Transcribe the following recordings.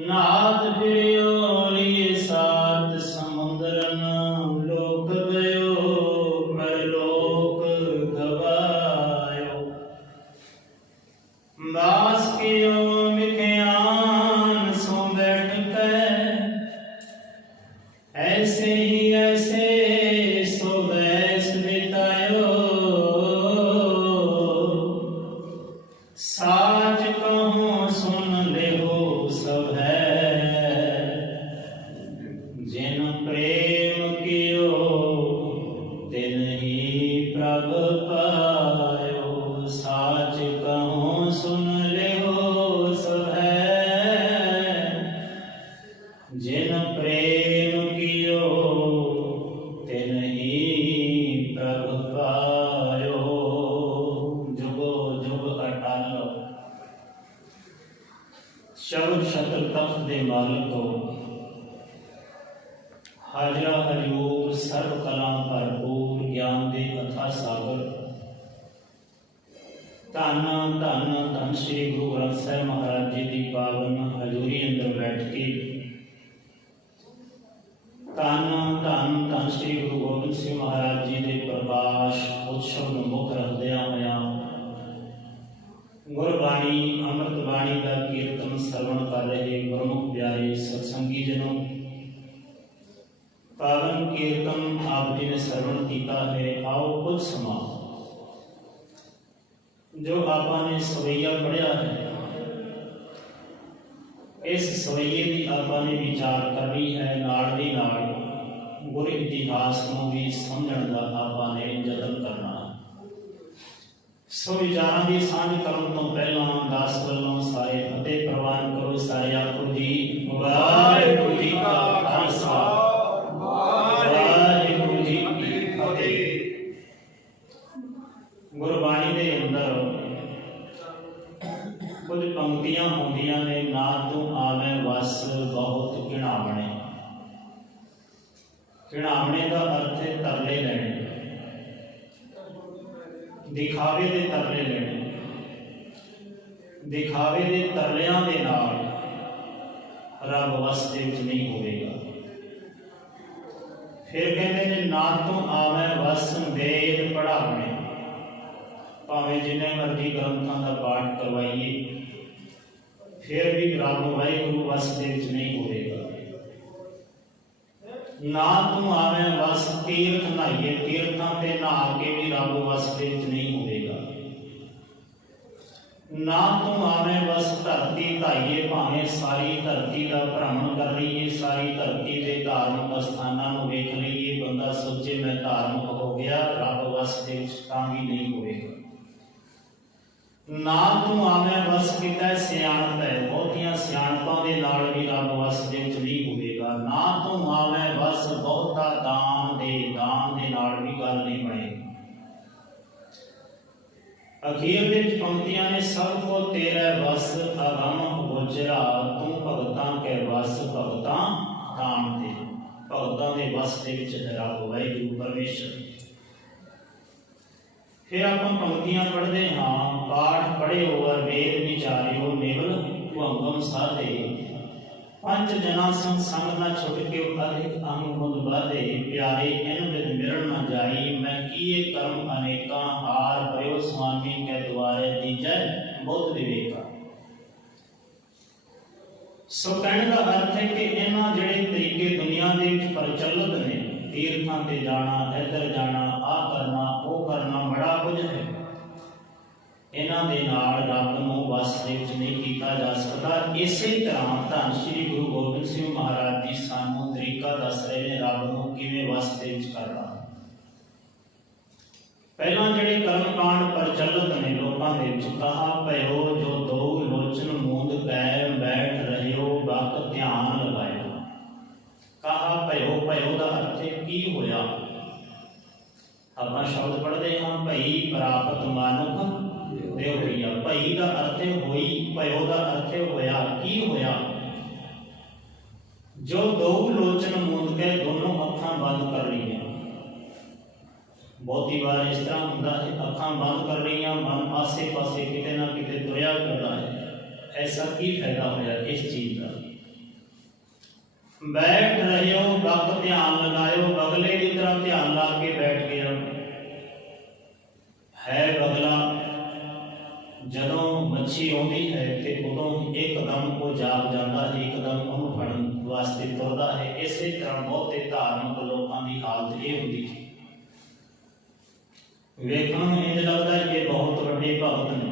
नाथ फिरियो सात समुद्रन लोक गयो परलोक गवायो। दास कियो मिखयान सो बैठ कर ऐसे ही ऐसे सो बैस बितायो। साच कहूँ सुन लेहो सब है जिन प्रेम कियो तिन ही प्रभ पायो। साच कहूँ सुन लेहो सब है जिन प्रेम कियो तिन ही प्रभ पायो। जुगो जुग अटल शब्द शत्र तख्त दे मालिको हाजरा हजूर सर्व कला भरपूर ज्ञान दे अथा सागर। धन धन धन श्री गुरु ग्रंथ साहिब महाराज जी की पावन हजूरी अंदर बैठ के धन धन धन श्री गुरु गोबिंद सिंह महाराज जी के प्रकाश उत्सव में मुख रखद्या होया गुरबाणी अमृत बाणी का कीर्तन श्रवण कर रहे गुरमुख प्यारे सत्संगी जनों, पावन कीर्तन आप जी ने श्रवण किया है। आओ कुछ समा जो आपने सवैया पढ़िया है इस सवैये की आपने विचार करनी है। नाल दी नाल गुर इतिहास को भी समझण का आपने जतन करना। सो विचारां की सांझ करन तो पहला दास वल्लों सारे फतेह प्रवान करो। सारे आखो जी वाहिगुरू जी का खालसा वाहिगुरू जी की फतेह। गुरबाणी के अंदर कुछ पंक्तियां होंदियां ने। ना तू आवे वस बहुत घिणावणे। घिणावणे का अर्थ है तरले लेने, दिखावे दे तरले लेने। दिखावे दे तरलियां दे नाल रब वस दे विच नहीं होवेगा। फिर कहते ने ना तो आवे वस वेद पढ़ावणे। भावें जिन्ने मर्जी ग्रंथां का पाठ करवाइए फिर भी रब वाहिगुरू वस दे विच नहीं होवेगा। ना तू आवे वस तीर्थ नहाइए, तीर्थां ते नहा के भी रब वस दे विच नहीं होवेगा। ना तू आवे बस धरती धाइए, भावें सारी धरती का भ्रमण कर लीए, सारी धरती के धार्मिक स्थानों को वेख लीए, बंदा सोचे मैं धार्मिक हो गया, रब वस दे विच तां भी नहीं होवेगा। ना तू आवे बस किते सियाणप है, बहुतियां सियाणपां दे नाल भी रब वस दे विच नहीं होवेगा। ना तू आवे बस बहुता दान दे नाल भी गल नहीं बनेगी। अखीर दे पंक्तियां ने सब को तेरे वस अगम गोचरा, तू भगतां के वस भगतां दान दे। भगतां दे वस दे विच रब वाहिगुरू परमेश्वर। फिर आप पंक्तियां पढ़ते हाँ। पाठ पढ़े हो वेद विचारियो निवल भुअंगम साधे, पंच जना संग संग न छुट के अधिक अंग मुद बाधे, प्यारे इन विद मिरण न जाई, मैं किए कर्म अनेका, हार भयो स्वामी के द्वारे दीजै बुद्ध विवेका। सो कहने का अर्थ है कि इन्हां जिहड़े तरीके दुनिया दे विच प्रचलित ने, तीर्थां ते जाना, इधर जाना, आ करना, वो करना, बड़ा कुछ है, इन्हां दे नाल रब नूं वस दे विच नहीं कीता जा सकदा। इसे तरह धन श्री गुरु गोबिंद सिंह महाराज जी सानूं तरीका दस रहे ने रब नूं किवें वस दे विच करना। पहला जिहड़े कर्मकांड प्रचलित ने लोकां दे विच, कहा भयो जो दो लोचन मूंद कै बैठ रहियो, बक ध्यान लगायो। कहा भयो, भयो का अर्थ है की होया। आपां शब्द पढ़दे हां भई प्राप्त मानुख देवरिया। भई का अर्थ होई, भयो का अर्थ होया, की होया। जो दो लोचन मूंद के दोनों अखां बंद कर लीਆਂ। बहुती बार इस तरह होंदा है, अखां बंद कर लीਆਂ, मन आसे पासे किते ना किते तुरिया करता है, ऐसा की फायदा होया इस चीज का। बैठ रहे हो, वक्त ध्यान लगायो, बगले की तरह ध्यान ला के बैठ गया है। बगला जदों मच्छी आउंदी है तो उदों एकदम वो जाग जाता है, एकदम उन्होंने फड़न वास्ते तुरदा है। इसे तरह बहुते धार्मिक लोगों की हालत यह होती है, वेखण में इंज लगता है कि बहुत बड़े भगत ने,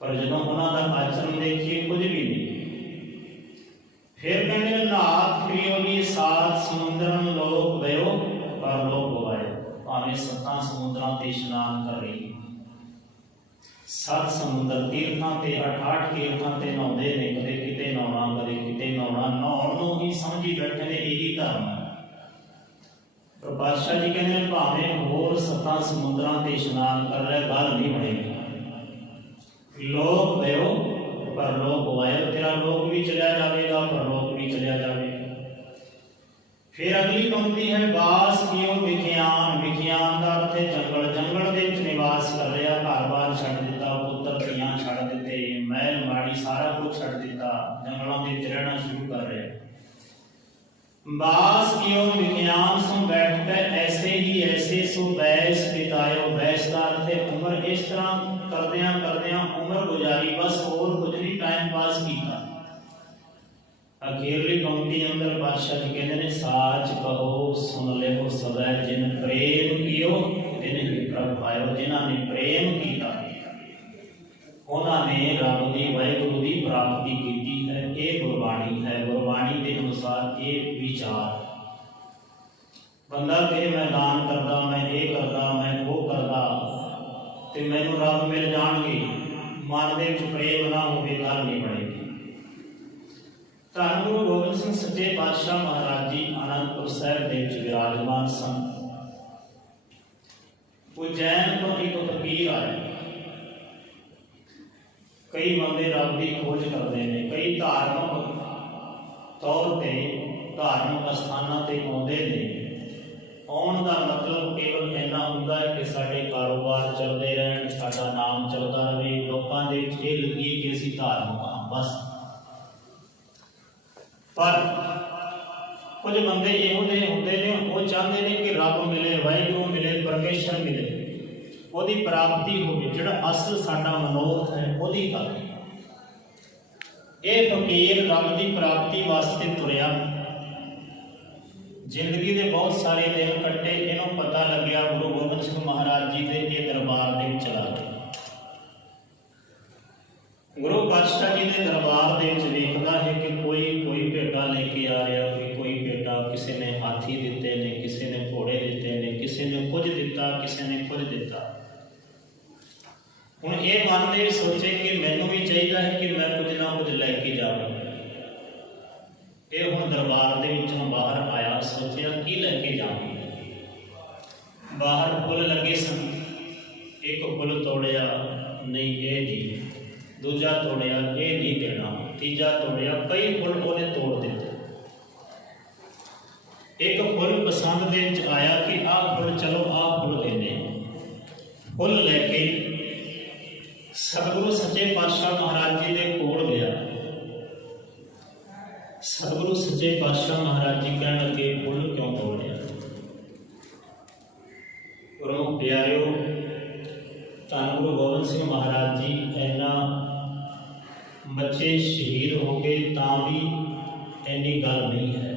पर जदों उन्हों का आचरण देखिए कुछ भी नहीं। फिर कहने नाथ प्रियो जी सात समुद्रन लोक गयो पर लोक गवाए। भावें सत्तां समुद्रां ते इशनान कर रही, सत समुद्र तीर्थां ते अठ तीर्थां ते नहाउंदे ने, कदे किते नहाउणा कदे किते नहाउणा, नहाउण नूं ही समझी बैठे ने यही धर्म है। पर पातशाह जी कहते हैं भावें होर सत्तां समुद्रां ते इशनान कर रहे, गल नहीं बनेगी। लोक गयो पर लोक गवाए, तेरा लोक भी चलिया जाएगा पर लोक भी चलिया जाएगा। फिर अगली पंक्ति है बास कियो विख्यान। विख्यान का अर्थ है जंगल, जंगल दे विच निवास कर रहा, घर बार छड़ दिता, पुत्र धीआं छड़ दिते, महल माड़ी सारा कुछ छड़ दिता, जंगलों के विच रहना शुरू कर रहे। बास कियो विख्यान सो बैठ कर ऐसे ही ऐसे सो बैस बितायो। बैस का अर्थ है उम्र, इस तरह करदियां करदियां उम्र गुजारी, बस और कुछ नहीं टाइम पास किया। अखीरली पंक्ति अंदर पातशाह जी कहते हैं साच कहो सुन ले हो सदै, जिन प्रेम कियो तिन ही प्रभ पायो। जिन्होंने प्रेम किया उन्होंने रब की वाहिगुरु की प्राप्ति की है। ये गुरबाणी है, गुरबाणी के अनुसार ये विचार। बंदा कहे मैं दान करदा, मैं ये करदा, मैं वो करदा ते मैनू रब मिल जाणगे, मन दे विच प्रेम ना होवे गल नहीं बनेगी। धन गुरु गोबिंद सिंह सच्चे पातशाह महाराज जी आनंदपुर साहिब दे विच विराजमान सन। उज्जैन तो एक फकीर आए, कई बंदे रब की खोज करते हैं, कई धार्मिक तौर पर धार्मिक स्थानों पर आते हैं। आने का मतलब केवल इन्ना होंदा है कि साडे कारोबार चलते रहन, साडा नाम चलता रहे, लोगों के ये लगी कि असीं धार्मिक हाँ बस। पर कुछ बंदे इहो जिहे हुंदे ने, वो चाहते हैं कि रब मिले, वाहिगुरू मिले, परमेश्वर मिले, ਉਹਦੀ प्राप्ति होगी, जिहड़ा असल साडा मनोरथ है ਉਹਦੀ गल। ये फकीर रब की प्राप्ति वास्ते तुरया, जिंदगी के बहुत सारे दिन कट्टे, इन्हों पता लग्या गुरु गोबिंद सिंह महाराज जी के ये दरबार में चला गया। गुरु पातशाह जी के दरबार के देखता है कि कोई भेटा लेके आ रहा, कोई भेटा, किसी ने हाथी दिते ने, किसी ने घोड़े दिते ने, किसी ने कुछ दिता, किसी ने कुछ दिता। हुण ये मन में सोचे कि मैनू भी चाहिए है कि मैं कुछ ना कुछ लैके जावां। ये हुण दरबार दे विचों बाहर आया, सोचिया की लैके जावां। बाहर फुल लगे सन, एक फुल तोड़िया नहीं ये नहीं, दूजा तोड़िया ये नहीं देना, तीजा तोड़िया, कई फुल उन्हें तोड़ दिते। एक फुल पसंद दे विच आया कि आह फुल चलो आह फुल देने। फुल लैके सतगुरु सच्चे पातशाह महाराज जी के कोल गया। सतगुरु सच्चे पातशाह महाराज जी कहने लगे फुल क्यों तोड़िया। गुरु प्यारिओ, धन गुरु गोबिंद सिंह महाराज जी इन्ना बच्चे शहीद हो गए तां भी इन्नी गल नहीं है।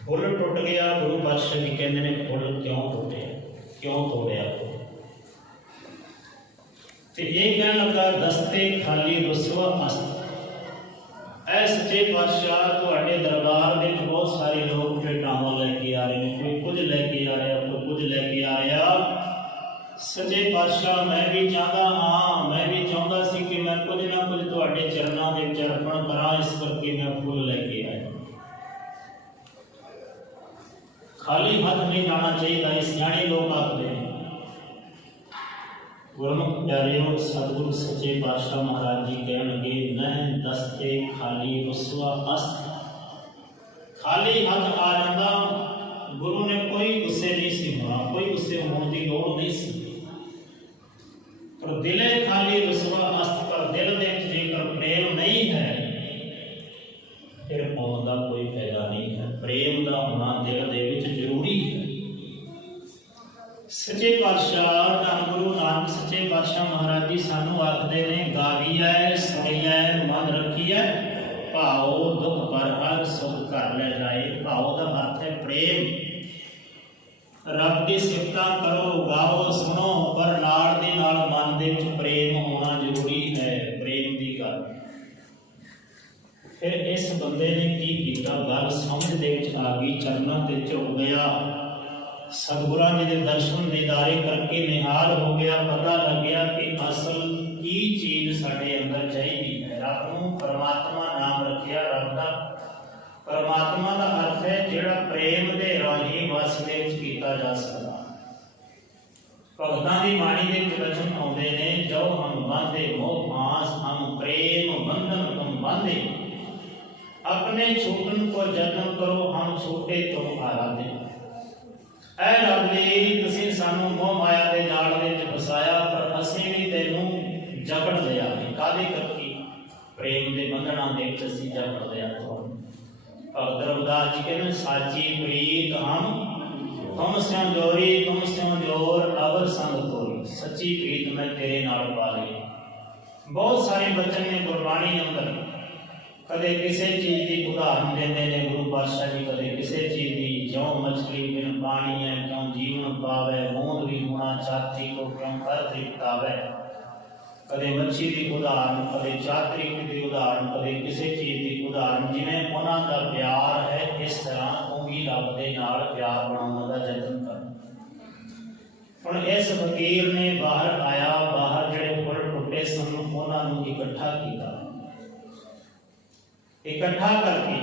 फुल टुट गया, गुरु पातशाह जी कहते हैं फुल क्यों टुटे, क्यों तोड़िया। तो ये कहने लगा दस्ते खाली रुसवा अस्त। ऐ सच्चे पातशाह तुहाडे दरबार में बहुत सारे लोग भेटावां लैके आ रहे हैं, कोई कुछ लैके आ रहा, कोई कुछ लैके आ रहा। सच्चे पातशाह मैं भी चाहता हाँ, मैं भी चाहता सी कि मैं कुछ ना कुछ तुहाडे चरणों के विच अर्पण करा, इस करके मैं फूल लैके आया। खाली हाथ नहीं जाना चाहिए, सियाणे लोग आखते हैं। गुरमुख प्यारिओ, सतगुरु सच्चे पातशाह महाराज जी कह लगे नह दस्ते खाली रुसवा अस्त। खाली हाथ आ जाता, गुरु ने कोई गुस्से नहीं सी होना, कोई गुस्से होने की लोड़ नहीं सी, पर दिले खाली रुसवा अस्त। पर दिल दे गावीऐ सुनिए मन रखिए भाओ दुख पर हर सुख घर ले जाए। भाओ का अर्थ है प्रेम। रब की सिफत करो गाओ सुनो पर नाल दे नाल मन दे विच प्रेम होना जरूरी है। प्रेम की गल फिर इस बंदे ने की कीता, गल समझ दे विच आ गई, चरणों ते झुक गया, सतगुरां जी दे दर्शन दीदारे करके निहाल हो गया। पता लग गया कि असल की चीज साडे अंदर चाहिए है। रब नूं परमात्मा नाम रखिया। रब दा परमात्मा का अर्थ है जिहड़ा प्रेम दे राही वस दे विच कीता जा सकदा। भगतां दी बाणी दे विच वचन आउंदे ने, जो हम बांधे मोह पास हम प्रेम बंधन तुम बांधे, अपने छूटन को जतन करो हम छूटे तुम आराधे। ऐ रब जी तुसीं सानूं मोह माया दे जाल दे विच फसाया, पर असीं भी तैनूं जकड़ लिया। काहदे करके? प्रेम दे बंधनां दे विच असीं जकड़ लिया। भगत रविदास जी कहते साची प्रीत हम तुम स्यों जोरी तुम स्यों जोर अवर संग तोरी। सच्ची प्रीत मैं तेरे नाल पा ली। बहुत सारे बचन ने गुरबाणी अंदर, कदे किसी चीज की उदाहरण देते हैं गुरु पातशाह जी, कदे किसी चीज की, ज्यों मछली बिन पानी है क्यों जीवन पावे, बूंद भी होना चाहती को क्यों कर तृप्तावे। कदे मच्छी की उदाहरण, कदे चातरी की उदाहरण, कदे किसी चीज की उदाहरण। जिवें उन्हां दा प्यार है इस तरह तू भी रब दे नाल प्यार बनाउण दा यतन कर। हुण इस फकीर ने बाहर आया, बाहर जिहड़े फुल टुटे सन उन्हां नूं इकट्ठा कीता। इकट्ठा करके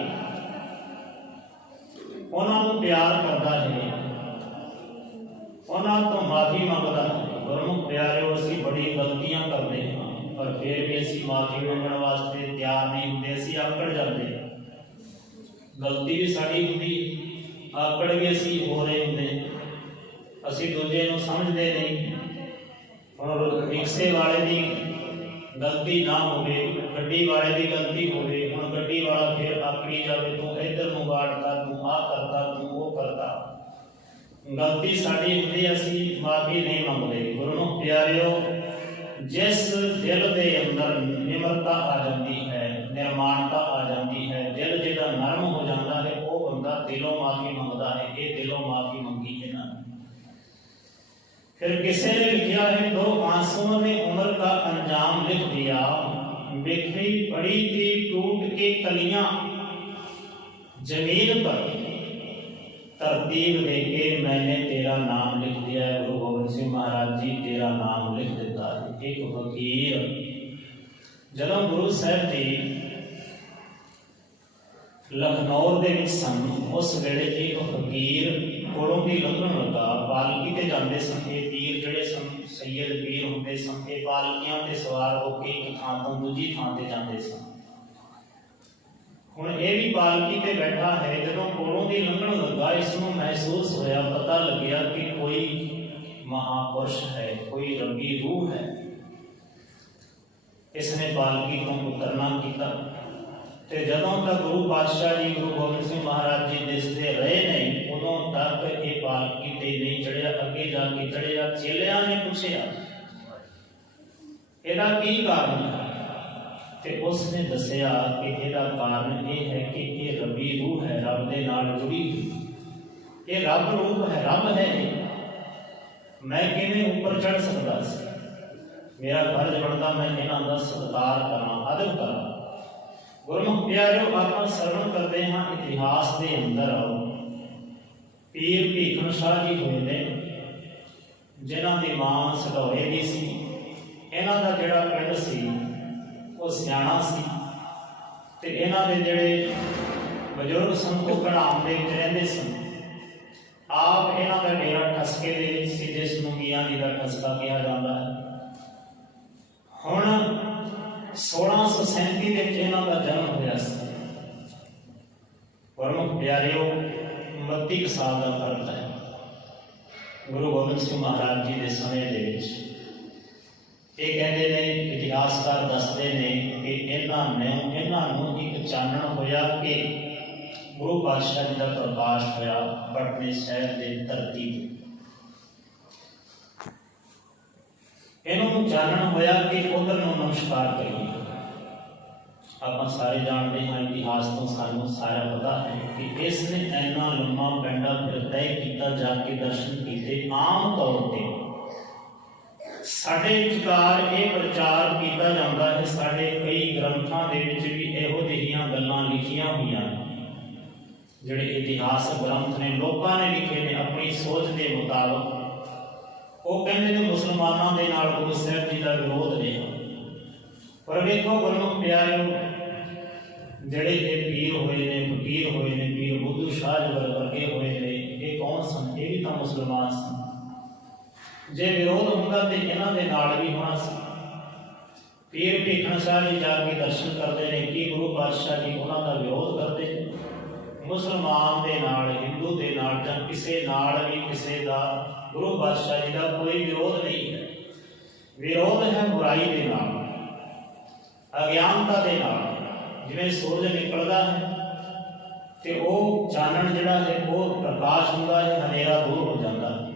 उन्होंने प्यार करता है, उन्होंने तो माफी मंगता है। गुरमुख प्यारे असीं बड़ी गलतियां करते हैं, पर फिर भी असीं माफी मंगण वास्ते तैयार नहीं होंदे। असीं आकड़ जाते, गलती भी साडी हुंदी, आकड़ भी असीं हो रहे होंदे। असीं दूजे नूं समझदे नहीं। हुण रिक्शे वाले दी गलती ना होवे, गड्डी वाले की गलती होवे, हुण गड्डी वाला फिर आकड़ी जावे तू इधर नूं वाड़ता, तू आ करता, तू वो करता। गलती साडी हुंदी, असीं माफी नहीं मंगदे। गुरमुख प्यारिओ, जिस दिल दे अंदर निमरता आ जाती है, निर्माणता आ जाती है, दिल जिहड़ा नरम हो जाता है, वो बंदा दिलों माफी मंगता है। ये दिलों माफी मंगी इन्हां ने। फिर किसी ने लिखा है, दो आंसुओं ने उम्र का अंजाम लिख दिया, बिखरी पड़ी थी टूट के कलियां जमीन पर, तरतीब देके मैंने तेरा नाम लिख दिया है। गुरु गोबिंद सिंह महाराज जी तेरा नाम लिख देता है। एक फकीर जदों गुरु साहब जी लखनऊ दे विच सन, उस वेले एक फकीर कोलों की लंघण लगा, पालकी ते जांदे सन। ये पीर जिहड़े सन, सैयद पीर हुंदे सन, ये पालकियां ते सवार होके एक थां तो दूजी थां ते जांदे सन। हुण ये भी पालकी ते बैठा है, जदों कोलों की लंघण लगा, इसनूं महसूस होया, पता लग्या कि कोई महापुरुष है, कोई रंगी रूह है। इसने पालकी तो उतरना किया। ते जदों तक गुरु पातशाह जी गुरु गोबिंद सिंह महाराज जी दिसते रहे नहीं, उदों तक ये पालकी ते नहीं चढ़िया। अगे जाके चढ़िया। चेलियां ने पूछा इहदा की कारण है, ते उसने दसिया कि इहदा कारण ये है कि ये रबी रूह है, रब दे नाल जुड़ी हुई। ये रब रूप है, रब है। मैं किवें ऊपर चढ़ सकदा सी? मेरा फर्ज बनता मैं इन्हां दा सत्कार करा, अदब करा। गुरमुख प्यारिओ, आपां सरवण करते हैं इतिहास के अंदर पीर भीखन शाह जी होए ने, जिन्हां दी मां सढौरे दी सी। इन्हां दा जिहड़ा पिंड सी वो सियाणा सी, ते इन्हां दे जिहड़े बजुर्ग सन वो घड़ाम दे विच रहिंदे सन। आप इन्हां दा डेरा ठसके दे विच सी, जिस नूं मियां जी दा ठसका कहा जाता है। हुण 1637 ਦੇ ਵਿੱਚ ਇਹਨਾਂ ਦਾ ਜਨਮ ਹੋਇਆ ਸੀ। ਗੁਰਮੁਖ ਪਿਆਰਿਓ, 32 ਸਾਲ ਦਾ ਫਰਕ ਹੈ ਗੁਰੂ ਗੋਬਿੰਦ ਸਿੰਘ ਮਹਾਰਾਜ ਜੀ ਦੇ ਸਮੇਂ ਦੇ ਵਿੱਚ। ਇਹ ਕਹਿੰਦੇ ਨੇ, ਇਤਿਹਾਸਕਾਰ ਦੱਸਦੇ ਨੇ ਕਿ ਇਹਨਾਂ ਨੂੰ ਇੱਕ ਚਾਨਣ ਹੋਇਆ ਕਿ ਗੁਰੂ ਪਾਤਸ਼ਾਹ ਜੀ ਦਾ ਪ੍ਰਕਾਸ਼ ਹੋਇਆ ਪਟਨੇ ਸ਼ਹਿਰ ਦੇ ਧਰਤੀ ਤੇ। ਇਹਨੂੰ ਜਾਣਨ ਹੋਇਆ ਕਿ ਉਧਰ ਨੂੰ ਨਮਸਕਾਰ ਕਰੀਏ। ਆਪਾਂ ਸਾਰੇ ਜਾਣਦੇ ਹਾਂ, ਇਤਿਹਾਸ ਤੋਂ ਸਾਨੂੰ ਸਾਰਾ ਪਤਾ ਹੈ ਕਿ ਇਸ ਨੇ ਇੰਨਾ ਲੰਮਾ ਪੈਂਡਾ ਫਿਰ ਤੈਅ ਕੀਤਾ, ਜਾ ਕੇ ਦਰਸ਼ਨ ਕੀਤੇ। ਆਮ ਤੌਰ ਤੇ ਸਾਡੇ ਵਿਚਕਾਰ ਇਹ ਪ੍ਰਚਾਰ ਕੀਤਾ ਜਾਂਦਾ ਹੈ, ਸਾਡੇ ਕਈ ਗ੍ਰੰਥਾਂ ਦੇ ਵਿੱਚ ਵੀ ਇਹੋ ਜਿਹੀਆਂ ਗੱਲਾਂ ਲਿਖੀਆਂ ਹੋਈਆਂ ਨੇ, ਜਿਹੜੇ ਇਤਿਹਾਸਕ ਗ੍ਰੰਥ ਨੇ, ਲੋਕਾਂ ਨੇ ਲਿਖੇ ਨੇ ਆਪਣੀ ਸੋਚ ਦੇ ਮੁਤਾਬਕ। ਉਹ ਕਹਿੰਦੇ ਨੇ ਮੁਸਲਮਾਨਾਂ ਦੇ ਨਾਲ ਗੁਰੂ ਸਾਹਿਬ ਜੀ ਦਾ ਵਿਰੋਧ ਰਿਹਾ। ਪਰ ਵੇਖੋ ਗੁਰਮੁਖ ਪਿਆਰਿਓ, ਜਿਹੜੇ ਇਹ ਪੀਰ ਹੋਏ ਨੇ, ਫਕੀਰ ਹੋਏ ਨੇ, ਪੀਰ ਬੁੱਧੂ ਸ਼ਾਹ ਵਰਗੇ ਹੋਏ ਨੇ, ਇਹ ਕੌਣ ਸਨ? ਇਹ ਵੀ ਤਾਂ ਮੁਸਲਮਾਨ ਸਨ। ਜੇ ਵਿਰੋਧ ਹੁੰਦਾ ਤੇ ਇਹਨਾਂ ਦੇ ਨਾਲ ਵੀ ਹੋਣਾ ਸੀ। ਪੀਰ ਭੀਖਣ ਸ਼ਾਹ ਜੀ ਜਾ ਕੇ ਦਰਸ਼ਨ ਕਰਦੇ ਨੇ, ਕੀ ਗੁਰੂ ਪਾਤਸ਼ਾਹ ਜੀ ਉਹਨਾਂ ਦਾ ਵਿਰੋਧ ਕਰਦੇ ਨੇ? ਮੁਸਲਮਾਨ ਦੇ ਨਾਲ, ਹਿੰਦੂ ਦੇ ਨਾਲ ਜਾਂ ਕਿਸੇ ਨਾਲ ਵੀ ਕਿਸੇ ਦਾ ਗੁਰੂ ਪਾਤਸ਼ਾਹ ਜੀ ਦਾ ਕੋਈ ਵਿਰੋਧ ਨਹੀਂ ਹੈ। ਵਿਰੋਧ ਹੈ ਬੁਰਾਈ ਦੇ ਨਾਲ, ਅਗਿਆਨਤਾ ਦੇ ਨਾਲ। ਜਿਵੇਂ ਸੂਰਜ ਨਿਕਲਦਾ ਹੈ ਤੇ ਉਹ ਚਾਨਣ ਜਿਹੜਾ ਹੈ ਉਹ ਪ੍ਰਕਾਸ਼ ਹੁੰਦਾ ਹੈ, ਹਨੇਰਾ ਦੂਰ ਹੋ ਜਾਂਦਾ ਹੈ।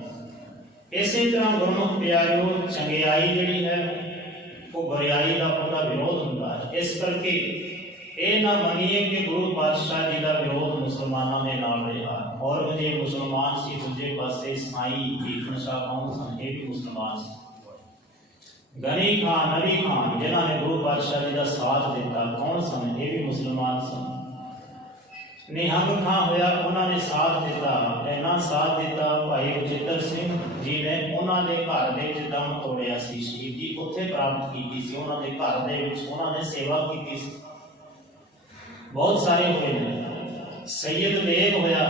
ਇਸੇ ਤਰ੍ਹਾਂ ਗੁਰਮੁਖ ਪਿਆਰਿਓ, ਚੰਗਿਆਈ ਜਿਹੜੀ ਹੈ ਉਹ ਬੁਰਾਈ ਦਾ ਉਹਦਾ ਵਿਰੋਧ ਹੁੰਦਾ ਹੈ। ਇਸ ਕਰਕੇ ਇਹ ਨਾ ਮੰਨੀਏ ਕਿ ਗੁਰੂ ਪਾਤਸ਼ਾਹ ਜੀ ਦਾ ਵਿਰੋਧ ਮੁਸਲਮਾਨਾਂ ਦੇ ਨਾਲ ਰਿਹਾ। ਔਰੰਗਜ਼ੇਬ ਮੁਸਲਮਾਨ ਸੀ, ਦੂਜੇ ਪਾਸੇ ਸਾਈਂ ਭੀਖਣ ਸ਼ਾਹ ਕੌਣ ਸਨ? ਇਹ ਵੀ ਮੁਸਲਮਾਨ ਸੀ। ਗਨੀ ਖਾਨ, ਨਬੀ ਖਾਨ, ਜਿਨ੍ਹਾਂ ਨੇ ਗੁਰੂ ਪਾਤਸ਼ਾਹ ਜੀ ਦਾ ਸਾਥ ਦਿੱਤਾ, ਕੌਣ ਸਨ? ਇਹ ਵੀ ਮੁਸਲਮਾਨ ਸਨ। ਨਿਹੰਗ ਖਾਂ ਹੋਇਆ, ਉਹਨਾਂ ਨੇ ਸਾਥ ਦਿੱਤਾ। ਇੰਨਾ ਸਾਥ ਦਿੱਤਾ, ਭਾਈ ਬਚਿੱਤਰ ਸਿੰਘ ਜੀ ਨੇ ਉਹਨਾਂ ਦੇ ਘਰ ਦੇ ਵਿੱਚ ਦਮ ਤੋੜਿਆ ਸੀ, ਸ਼ਹੀਦੀ ਉੱਥੇ ਪ੍ਰਾਪਤ ਕੀਤੀ ਸੀ। ਉਹਨਾਂ ਦੇ ਘਰ ਦੇ ਵਿੱਚ ਉਹਨਾਂ ਨੇ ਸੇਵਾ ਕੀਤੀ ਸੀ। ਬਹੁਤ ਸਾਰੇ ਹੋਏ ਨੇ। ਸੈਯਦ ਬੇਗ ਹੋਇਆ,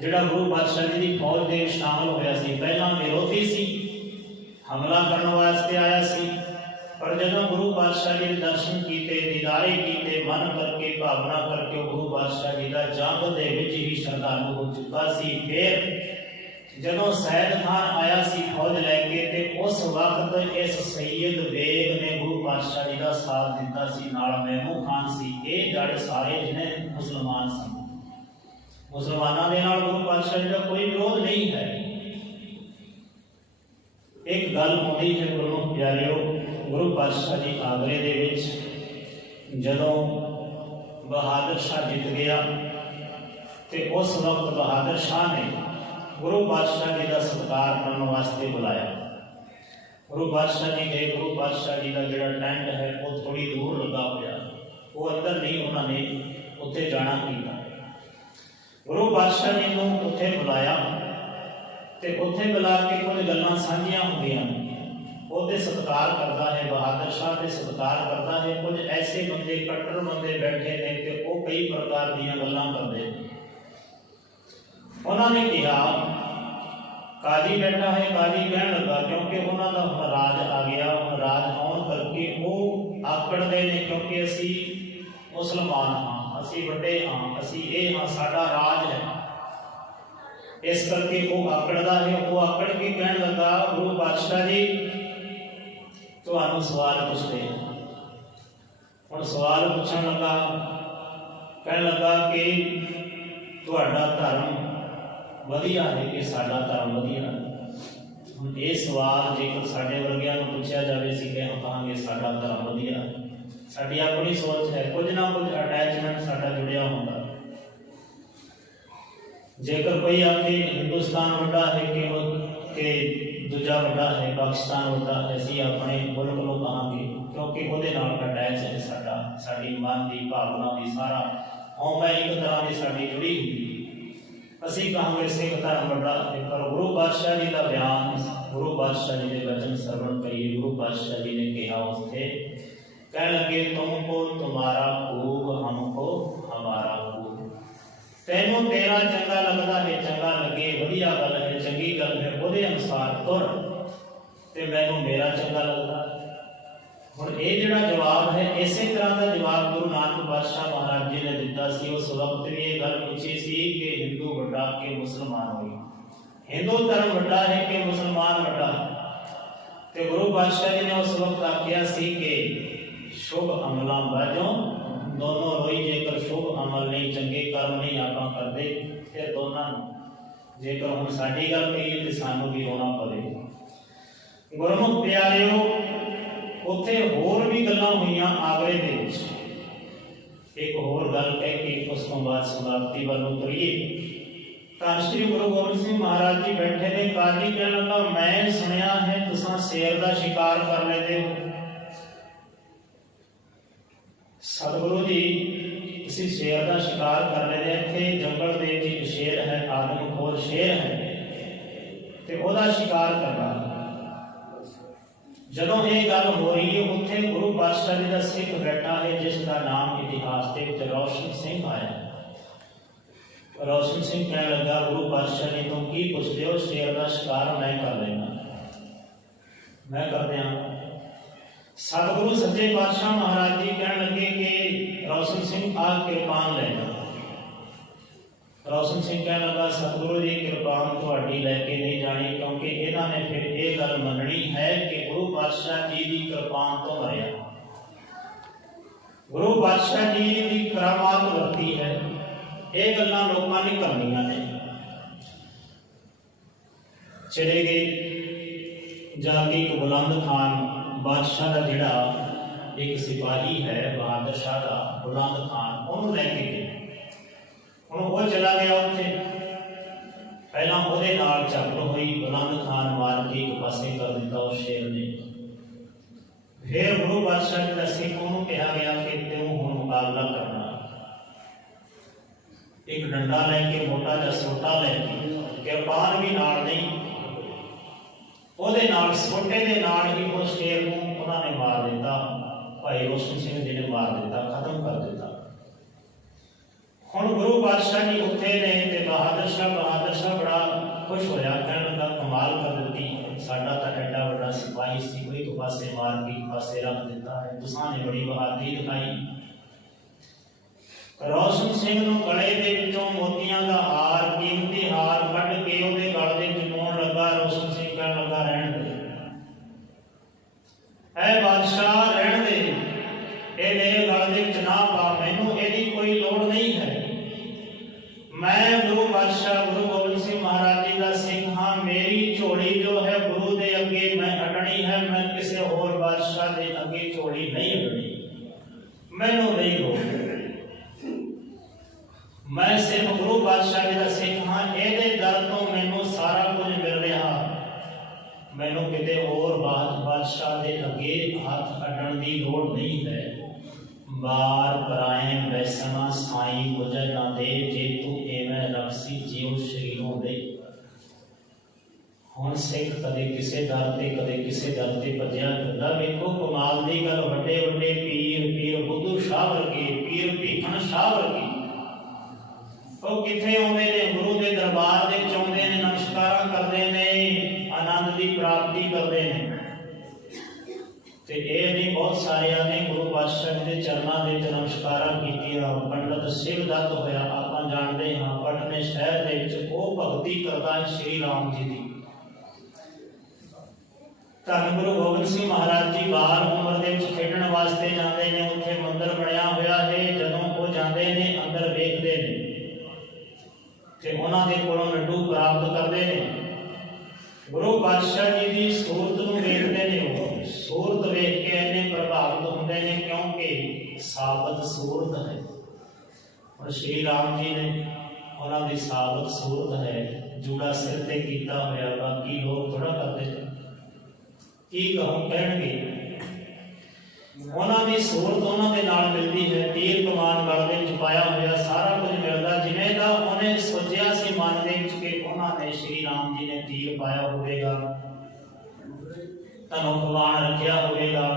ਜਿਹੜਾ ਗੁਰੂ ਪਾਤਸ਼ਾਹ ਜੀ ਦੀ ਫੌਜ ਦੇ ਵਿੱਚ ਸ਼ਾਮਲ ਹੋਇਆ ਸੀ। ਪਹਿਲਾਂ ਵਿਰੋਧੀ ਸੀ, ਹਮਲਾ ਕਰਨ ਵਾਸਤੇ ਆਇਆ ਸੀ, ਪਰ ਜਦੋਂ ਗੁਰੂ ਪਾਤਸ਼ਾਹ ਜੀ ਦੇ ਦਰਸ਼ਨ ਕੀਤੇ, ਦੀਦਾਰੇ ਕੀਤੇ, ਮਨ ਕਰਕੇ, ਭਾਵਨਾ ਕਰਕੇ, ਉਹ ਗੁਰੂ ਪਾਤਸ਼ਾਹ ਜੀ ਦਾ ਜੰਗ ਦੇ ਵਿੱਚ ਹੀ ਸ਼ਰਧਾਲੂ ਹੋ ਚੁੱਕਾ ਸੀ। ਫਿਰ ਜਦੋਂ ਸੈਦ ਖਾਨ ਆਇਆ ਸੀ ਫੌਜ ਲੈ ਕੇ, ਤੇ ਉਸ ਵਕਤ ਇਸ ਸੈਯਦ ਬੇਗ ਨੇ ਗੁਰੂ ਪਾਤਸ਼ਾਹ ਜੀ ਦਾ ਸਾਥ ਦਿੱਤਾ ਸੀ। ਨਾਲ ਮਹਿਮੂ ਖਾਨ ਸੀ। ਇਹ ਜਿਹੜੇ ਸਾਰੇ ਜਿਹਨੇ ਮੁਸਲਮਾਨ ਸਨ। ਮੁਸਲਮਾਨਾਂ ਦੇ ਨਾਲ ਗੁਰੂ ਪਾਤਸ਼ਾਹ ਜੀ ਦਾ ਕੋਈ ਵਿਰੋਧ ਨਹੀਂ ਹੈ। ਇੱਕ ਗੱਲ ਆਉਂਦੀ ਹੈ ਗੁਰੂ ਪਿਆਰਿਓ, ਗੁਰੂ ਪਾਤਸ਼ਾਹ ਜੀ ਆਗਰੇ ਦੇ ਵਿੱਚ ਜਦੋਂ ਬਹਾਦਰ ਸ਼ਾਹ ਜਿੱਤ ਗਿਆ ਤੇ ਉਸ ਵਕਤ ਬਹਾਦਰ ਸ਼ਾਹ ਨੇ ਗੁਰੂ ਪਾਤਸ਼ਾਹ ਜੀ ਦਾ ਸਤਿਕਾਰ ਕਰਨ ਵਾਸਤੇ ਬੁਲਾਇਆ। ਗੁਰੂ ਪਾਤਸ਼ਾਹ ਜੀ ਗਏ। ਗੁਰੂ ਪਾਤਸ਼ਾਹ ਜੀ ਦਾ ਜਿਹੜਾ ਟੈਂਟ ਹੈ ਉਹ ਥੋੜੀ ਦੂਰ ਲੱਗਾ ਹੋਇਆ, ਉਹ ਅੰਦਰ ਨਹੀਂ ਉਹਨਾਂ ਨੇ ਉੱਥੇ ਜਾਣਾ ਕੀਤਾ। ਗੁਰੂ ਪਾਤਸ਼ਾਹ ਜੀ ਨੂੰ ਉੱਥੇ ਬੁਲਾਇਆ ਤੇ ਉੱਥੇ ਬੁਲਾ ਕੇ ਕੁਝ ਗੱਲਾਂ ਸਾਂਝੀਆਂ ਹੁੰਦੀਆਂ। ਉਹਦੇ ਸਤਿਕਾਰ ਕਰਦਾ ਹੈ, ਬਹਾਦਰ ਸ਼ਾਹ ਦੇ ਸਤਿਕਾਰ ਕਰਦਾ ਹੈ। ਕੁਝ ਐਸੇ ਬੰਦੇ, ਕੱਟੜ ਬੰਦੇ ਬੈਠੇ ਨੇ ਤੇ ਉਹ ਕਈ ਪ੍ਰਕਾਰ ਦੀਆਂ ਗੱਲਾਂ ਕਰਦੇ ਨੇ। ਉਹਨਾਂ ਨੇ ਕਿਹਾ, ਕਾਜੀ ਬੈਠਾ ਹੈ। ਕਾਜੀ ਕਹਿਣ ਲੱਗਾ, ਕਿਉਂਕਿ ਉਹਨਾਂ ਦਾ ਹੁਣ ਰਾਜ ਆ ਗਿਆ। ਹੁਣ ਰਾਜ ਆਉਣ ਕਰਕੇ ਉਹ ਆਕੜਦੇ ਨੇ, ਕਿਉਂਕਿ ਅਸੀਂ ਮੁਸਲਮਾਨ ਹਾਂ, ਅਸੀਂ ਵੱਡੇ ਹਾਂ, ਅਸੀਂ ਇਹ ਹਾਂ, ਸਾਡਾ ਰਾਜ ਹੈ। ਇਸ ਕਰਕੇ ਉਹ ਆਕੜਦਾ ਹੈ। ਉਹ ਆਕੜ ਕੇ ਕਹਿਣ ਲੱਗਾ, ਗੁਰੂ ਪਾਤਸ਼ਾਹ ਜੀ ਤੁਹਾਨੂੰ ਸਵਾਲ ਪੁੱਛਦੇ ਹਾਂ। ਹੁਣ ਸਵਾਲ ਪੁੱਛਣ ਲੱਗਾ, ਕਹਿਣ ਲੱਗਾ ਕਿ ਤੁਹਾਡਾ ਧਰਮ ਵਧੀਆ ਹੈ ਕਿ ਸਾਡਾ ਧਰਮ ਵਧੀਆ ਹੈ? ਹੁਣ ਇਹ ਸਵਾਲ ਜੇਕਰ ਸਾਡੇ ਵਰਗਿਆਂ ਨੂੰ ਪੁੱਛਿਆ ਜਾਵੇ, ਅਸੀਂ ਕਹਾਂਗੇ ਸਾਡਾ ਧਰਮ ਵਧੀਆ ਹੈ। ਸਾਡੀ ਆਪਣੀ ਸੋਚ ਹੈ, ਕੁਝ ਨਾ ਕੁਝ ਅਟੈਚਮੈਂਟ ਸਾਡਾ ਜੁੜਿਆ ਹੁੰਦਾ। ਜੇਕਰ ਕੋਈ ਆਖੇ ਹਿੰਦੁਸਤਾਨ ਵੱਡਾ ਹੈ ਕਿ ਦੂਜਾ ਵੱਡਾ ਹੈ, ਪਾਕਿਸਤਾਨ ਵੱਡਾ ਹੈ, ਅਸੀਂ ਆਪਣੇ ਮੁਲਕ ਨੂੰ ਕਹਾਂਗੇ, ਕਿਉਂਕਿ ਉਹਦੇ ਨਾਲ ਅਟੈਚ ਹੈ ਸਾਡੀ ਮਨ ਦੀ, ਭਾਵਨਾ ਦੀ, ਸਾਰਾ ਹਉਮੈ ਇੱਕ ਤਰ੍ਹਾਂ ਦੀ ਸਾਡੀ ਜੁੜੀ ਹੁੰਦੀ। ਅਸੀਂ ਕਹਾਂਗੇ ਸਿੱਖ ਧਰਮ ਵੱਡਾ ਹੈ। ਪਰ ਗੁਰੂ ਪਾਤਸ਼ਾਹ ਜੀ ਦਾ ਬਿਆਨ, ਗੁਰੂ ਪਾਤਸ਼ਾਹ ਜੀ ਦੇ ਵਚਨ ਸਰਵਣ ਕਰੀਏ। ਗੁਰੂ ਪਾਤਸ਼ਾਹ ਜੀ ਨੇ ਕਿਹਾ ਉੱਥੇ, ਕਹਿਣ ਲੱਗੇ, ਤੁਮਕੋ ਤੁਮਾਰਾ ਖੂਬ, ਹਮਕੋ ਹਮਾਰਾ ਖੂਬ। ਤੈਨੂੰ ਤੇਰਾ ਚੰਗਾ ਲੱਗਦਾ ਹੈ, ਚੰਗਾ ਲੱਗੇ, ਵਧੀਆ ਗੱਲ ਹੈ, ਚੰਗੀ ਗੱਲ ਹੈ, ਉਹਦੇ ਅਨੁਸਾਰ ਤੁਰ, ਤੇ ਮੈਨੂੰ ਮੇਰਾ ਚੰਗਾ ਲੱਗਦਾ। ਹੁਣ ਇਹ ਜਿਹੜਾ ਜਵਾਬ ਹੈ, ਇਸੇ ਤਰ੍ਹਾਂ ਦਾ ਜਵਾਬ ਗੁਰੂ ਨਾਨਕ ਪਾਤਸ਼ਾਹ ਮਹਾਰਾਜ ਜੀ ਨੇ ਦਿੱਤਾ ਸੀ। ਉਸ ਵਕਤ ਵੀ ਇਹ ਗੱਲ ਪੁੱਛੀ ਸੀ ਕਿ ਹਿੰਦੂ ਵੱਡਾ ਕਿ ਮੁਸਲਮਾਨ ਹੋਈ, ਹਿੰਦੂ ਧਰਮ ਵੱਡਾ ਹੈ ਕਿ ਮੁਸਲਮਾਨ ਵੱਡਾ ਹੈ? ਤੇ ਗੁਰੂ ਪਾਤਸ਼ਾਹ ਜੀ ਨੇ ਉਸ ਵਕਤ ਆਖਿਆ ਸੀ ਕਿ ਸ਼ੁਭ ਅਮਲਾਂ ਬਾਝੋਂ ਦੋਨੋਂ ਰੋਈ। ਜੇਕਰ ਸ਼ੁਭ ਅਮਲ ਨਹੀਂ, ਚੰਗੇ ਕਰਮ ਨਹੀਂ ਆਪਾਂ ਕਰਦੇ, ਫਿਰ ਦੋਨਾਂ ਨੂੰ, ਜੇਕਰ ਹੁਣ ਸਾਡੀ ਗੱਲ ਕਹੀਏ ਤੇ ਸਾਨੂੰ ਵੀ ਰੋਣਾ ਪਵੇ। ਗੁਰਮੁਖ ਪਿਆਰਿਓ, ਉੱਥੇ ਹੋਰ ਵੀ ਗੱਲਾਂ ਹੋਈਆਂ ਆਗਰੇ ਦੇ ਵਿੱਚ। ਇੱਕ ਹੋਰ ਗੱਲ ਕਹਿ ਕੇ ਉਸ ਤੋਂ ਬਾਅਦ ਸਮਾਪਤੀ ਵੱਲ ਨੂੰ ਤੁਰੀਏ। ਤਾਂ ਸ੍ਰੀ ਗੁਰੂ ਗੋਬਿੰਦ ਸਿੰਘ ਮਹਾਰਾਜ ਜੀ ਬੈਠੇ ਨੇ। ਕਾਜੀ ਕਹਿਣ ਲੱਗਾ, ਮੈਂ ਸੁਣਿਆ ਹੈ ਤੁਸੀਂ ਸ਼ੇਰ ਦਾ ਸ਼ਿਕਾਰ ਕਰ ਲੈਂਦੇ ਹੋ। ਸਤਿਗੁਰੂ ਜੀ, ਤੁਸੀਂ ਸ਼ੇਰ ਦਾ ਸ਼ਿਕਾਰ ਕਰ ਲੈਂਦੇ। ਇੱਥੇ ਜੰਗਲ ਦੇ ਵਿੱਚ ਇੱਕ ਸ਼ੇਰ ਹੈ, ਆਦਮਖੋਰ ਸ਼ੇਰ ਹੈ, ਤੇ ਉਹਦਾ ਸ਼ਿਕਾਰ ਕਰਨਾ। ਜਦੋਂ ਇਹ ਗੱਲ ਹੋ ਰਹੀ ਹੈ, ਉੱਥੇ ਗੁਰੂ ਪਾਤਸ਼ਾਹ ਜੀ ਦਾ ਸਿੱਖ ਬੈਠਾ ਹੈ, ਜਿਸ ਦਾ ਨਾਮ ਇਤਿਹਾਸ ਦੇ ਵਿੱਚ ਰੌਸ਼ਨ ਸਿੰਘ ਆਇਆ। ਰੌਸ਼ਨ ਸਿੰਘ ਕਹਿਣ ਲੱਗਾ, ਗੁਰੂ ਪਾਤਸ਼ਾਹ ਜੀ ਤੋਂ ਕੀ ਪੁੱਛਦੇ ਹੋ? ਸ਼ੇਰ ਦਾ ਸ਼ਿਕਾਰ ਮੈਂ ਕਰ ਲੈਣਾ, ਮੈਂ ਕਰ ਦਿਆਂ। ਸਤਿਗੁਰੂ ਸੱਚੇ ਪਾਤਸ਼ਾਹ ਮਹਾਰਾਜ ਜੀ ਕਹਿਣ ਲੱਗੇ ਕਿ ਰੌਸ਼ਨ ਸਿੰਘ ਆ ਕਿਰਪਾਨ ਲੈ ਜਾ। ਰੌਸ਼ਨ ਸਿੰਘ ਕਹਿਣ ਲੱਗਾ, ਸਤਿਗੁਰੂ ਜੀ ਕਿਰਪਾਨ ਤੁਹਾਡੀ ਲੈ ਕੇ ਨਹੀਂ ਜਾਣੀ, ਕਿਉਂਕਿ ਇਹਨਾਂ ਨੇ ਫਿਰ ਇਹ ਗੱਲ ਮੰਨਣੀ ਹੈ ਕਿ ਗੁਰੂ ਪਾਤਸ਼ਾਹ ਜੀ ਦੀ ਕਿਰਪਾਨ ਤੋਂ ਮਰਿਆ। ਗੁਰੂ ਪਾਤਸ਼ਾਹ ਜੀ ਦੀ ਕਰਾਮਾਤ ਵਰਤੀ ਹੈ, ਇਹ ਗੱਲਾਂ ਲੋਕਾਂ ਨੇ ਕਰਨੀਆਂ ਨੇ। ਚਲੇ ਗਏ ਜਾ ਕੇ ਇੱਕ ਬੁਲੰਦ ਖਾਨ ਬਾਦਸ਼ਾਹ ਦਾ ਜਿਹੜਾ ਇੱਕ ਸਿਪਾਹੀ ਹੈ, ਬਹਾਦਰ ਸ਼ਾਹ ਦਾ ਬੁਲੰਦ ਖਾਨ, ਉਹਨੂੰ ਲੈ ਕੇ ਗਏ। ਹੁਣ ਉਹ ਚਲਾ ਗਿਆ ਉੱਥੇ। ਪਹਿਲਾਂ ਉਹਦੇ ਨਾਲ ਝਗੜ ਹੋਈ, ਬੁਲੰਦ ਖਾਨ ਮਾਰ ਕੇ ਇੱਕ ਪਾਸੇ ਕਰ ਦਿੱਤਾ ਉਸ ਸ਼ੇਰ ਨੇ। ਫਿਰ ਗੁਰੂ ਪਾਤਸ਼ਾਹ ਜੀ ਦਾ ਸਿੱਖ ਉਹਨੂੰ ਕਿਹਾ ਗਿਆ ਕਿ ਤੂੰ ਹੁਣ ਮੁਕਾਬਲਾ ਕਰਨਾ। ਇੱਕ ਡੰਡਾ ਲੈ ਕੇ, ਮੋਟਾ ਜਿਹਾ ਸੋਟਾ ਲੈ ਕੇ, ਕਿਰਪਾਨ ਵੀ ਨਾਲ ਨਹੀਂ, ਉਹਦੇ ਨਾਲ ਸੋਟੇ ਦੇ ਨਾਲ ਹੀ ਉਹ ਸ਼ੇਰ ਨੂੰ ਉਹਨਾਂ ਨੇ ਮਾਰ ਦਿੱਤਾ। ਭਾਈ ਰੋਸ਼ਨ ਸਿੰਘ ਜੀ ਨੇ ਮਾਰ ਦਿੱਤਾ, ਖਤਮ ਕਰ ਦਿੱਤਾ। ਹੁਣ ਗੁਰੂ ਪਾਤਸ਼ਾਹ ਜੀ ਉੱਥੇ ਨੇ ਤੇ ਬਹਾਦਰ ਸ਼ਾਹ ਬੜਾ ਖੁਸ਼ ਹੋਇਆ, ਕਹਿਣ ਲੱਗਾ, ਕਮਾਲ ਕਰ ਦਿੱਤੀ, ਸਾਡਾ ਤਾਂ ਐਡਾ ਵੱਡਾ ਸਿਪਾਹੀ ਸੀ, ਕੋਈ ਇੱਕ ਪਾਸੇ ਮਾਰ ਕੇ ਇੱਕ ਪਾਸੇ ਰੱਖ ਦਿੱਤਾ ਹੈ, ਤੁਸਾਂ ਨੇ ਬੜੀ ਬਹਾਦਰੀ ਦਿਖਾਈ। ਰੌਸ਼ਨ ਸਿੰਘ ਨੂੰ ਗਲੇ ਦੇ ਵਿੱਚੋਂ ਮੋਤੀਆਂ ਦਾ ਹਾਰ, ਕੀਮਤੀ ਹਾਰ ਕੱਢ ਕੇ ਉਹਦੇ ਗਲ ਦੇ ਵਿੱਚ ਪਾਉਣ ਲੱਗਾ। ਰੌਸ਼ਨ ਸਿੰਘ ਕਹਿਣ ਲੱਗਾ, ਰਹਿਣ ਦੇ, ਐ ਬਾਦਸ਼ਾਹ ਰਹਿਣ ਦੇ, ਇਹ ਮੇਰੇ ਗਲ ਦੇ ਵਿੱਚ ਨਾ ਪਾ, ਮੈਨੂੰ ਇਹਦੀ ਕੋਈ ਲੋੜ ਨਹੀਂ ਹੈ। ਮੈਂ ਗੁਰੂ ਪਾਤਸ਼ਾਹ ਗੁਰੂ ਗੋਬਿੰਦ ਸਿੰਘ ਮਹਾਰਾਜ ਜੀ ਦਾ ਸਿੱਖ ਹਾਂ। ਮੇਰੀ ਝੋਲੀ ਜੋ ਹੈ ਗੁਰੂ ਦੇ ਅੱਗੇ ਮੈਂ ਅਟਣੀ ਹੈ, ਮੈਂ ਕਿਸੇ ਹੋਰ ਬਾਦਸ਼ਾਹ ਦੇ ਅੱਗੇ ਝੋਲੀ ਨਹੀਂ ਅਟਣੀ, ਮੈਨੂੰ ਨਹੀਂ ਲੋੜ। ਮੈਂ ਸਿਰਫ ਗੁਰੂ ਪਾਤਸ਼ਾਹ ਜੀ ਦਾ ਸਿੱਖ ਹਾਂ, ਇਹਦੇ ਦਰ ਤੋਂ ਮੈਨੂੰ ਸਾਰਾ ਕੁਝ ਮਿਲ ਰਿਹਾ, ਮੈਨੂੰ ਕਿਤੇ ਹੋਰ ਬਾਦਸ਼ਾਹ ਦੇ ਅੱਗੇ ਹੱਥ ਅੱਡਣ ਦੀ ਲੋੜ ਨਹੀਂ ਹੈ। ਬਾਰ ਪਰਾਏ ਵੈਸਣਾ ਸਾਈ ਮੁਝੇ ਨਾ ਦੇ, ਜੇ ਤੂੰ ਐਵੇਂ ਰਖਸੀ ਜਿਉ ਸ਼ਰੀਰੋਂ ਦੇ। ਹੁਣ ਸਿੱਖ ਕਦੇ ਕਿਸੇ ਦਰ ਤੇ ਕਦੇ ਕਿਸੇ ਦਰ ਤੇ ਭੱਜਿਆ ਫਿਰਦਾ। ਵੇਖੋ ਕਮਾਲ ਦੀ ਗੱਲ, ਵੱਡੇ ਵੱਡੇ ਪੀਰ ਬੁੱਧੂ ਸ਼ਾਹ ਵਰਗੇ, ਪੀਰ ਭੀਖਣ ਸ਼ਾਹ ਵਰਗੇ, ਉਹ ਕਿੱਥੇ ਆਉਂਦੇ ਨੇ? ਗੁਰੂ ਦੇ ਦਰਬਾਰ ਦੇ ਵਿੱਚ ਆਉਂਦੇ ਨੇ, ਨਮਸਕਾਰਾਂ ਕਰਦੇ ਨੇ, ਆਨੰਦ ਦੀ ਪ੍ਰਾਪਤੀ ਕਰਦੇ ਨੇ। ਤੇ ਇਹ ਨਹੀਂ, ਬਹੁਤ ਸਾਰਿਆਂ ਨੇ ਗੁਰੂ ਪਾਤਸ਼ਾਹ ਜੀ ਦੇ ਚਰਨਾਂ ਦੇ ਵਿੱਚ ਨਮਸਕਾਰਾਂ ਕੀਤੀਆਂ। ਪੰਡਤ ਸਿਵ ਦੱਤ ਹੋਇਆ, ਆਪਾਂ ਜਾਣਦੇ ਹਾਂ, ਪਟਨੇ ਸ਼ਹਿਰ ਦੇ ਵਿੱਚ ਉਹ ਭਗਤੀ ਕਰਦਾ ਹੈ ਸ਼੍ਰੀ ਰਾਮ ਜੀ ਦੀ। ਧੰਨ ਗੁਰੂ ਗੋਬਿੰਦ ਸਿੰਘ ਮਹਾਰਾਜ ਜੀ ਬਾਹਰ ਉਮਰ ਦੇ ਵਿੱਚ ਖੇਡਣ ਵਾਸਤੇ ਜਾਂਦੇ ਨੇ। ਉੱਥੇ ਮੰਦਿਰ ਬਣਿਆ ਹੋਇਆ ਹੈ। ਜਦੋਂ ਉਹ ਜਾਂਦੇ ਨੇ, ਅੰਦਰ ਵੇਖਦੇ ਨੇ ਤੇ ਉਹਨਾਂ ਦੇ ਕੋਲੋਂ ਲੱਡੂ ਪ੍ਰਾਪਤ ਕਰਦੇ ਨੇ। ਗੁਰੂ ਪਾਤਸ਼ਾਹ ਜੀ ਦੀ ਸੂਰਤ ਨੂੰ ਵੇਖਦੇ ਨੇ। ਉਹ ਸੂਰਤ ਵੇਖ ਕੇ ਇੰਨੇ ਪ੍ਰਭਾਵਿਤ ਹੁੰਦੇ ਨੇ, ਕਿਉਂਕਿ ਸਾਬਤ ਸੂਰਤ ਹੈ। ਔਰ ਸ਼੍ਰੀ ਰਾਮ ਜੀ ਨੇ ਉਹਨਾਂ ਦੀ ਸਾਬਤ ਸੂਰਤ ਹੈ, ਜੂੜਾ ਸਿਰ ਤੇ ਕੀਤਾ ਹੋਇਆ। ਬਾਕੀ ਲੋਕ ਥੋੜਾ ਕਰਦੇ ਕੀ ਕਹੋ ਕਹਿਣਗੇ। ਉਹਨਾਂ ਦੀ ਸੂਰਤ ਉਹਨਾਂ ਦੇ ਨਾਲ ਮਿਲਦੀ ਹੈ। ਤੀਰ ਕਮਾਨ ਗਲ ਦੇ ਵਿੱਚ ਪਾਇਆ ਹੋਇਆ, ਸਾਰਾ ਕੁਝ ਮਿਲਦਾ ਜਿਵੇਂ ਦਾ ਉਹਨੇ ਸੋਚਿਆ ਸੀ ਮਨ ਦੇ ਵਿੱਚ ਕਿ ਉਹਨਾਂ ਨੇ ਸ਼੍ਰੀ ਰਾਮ ਜੀ ਨੇ ਤੀਰ ਪਾਇਆ ਹੋਵੇਗਾ, ਧਨੁ ਭਗਵਾਨ ਰੱਖਿਆ ਹੋਵੇਗਾ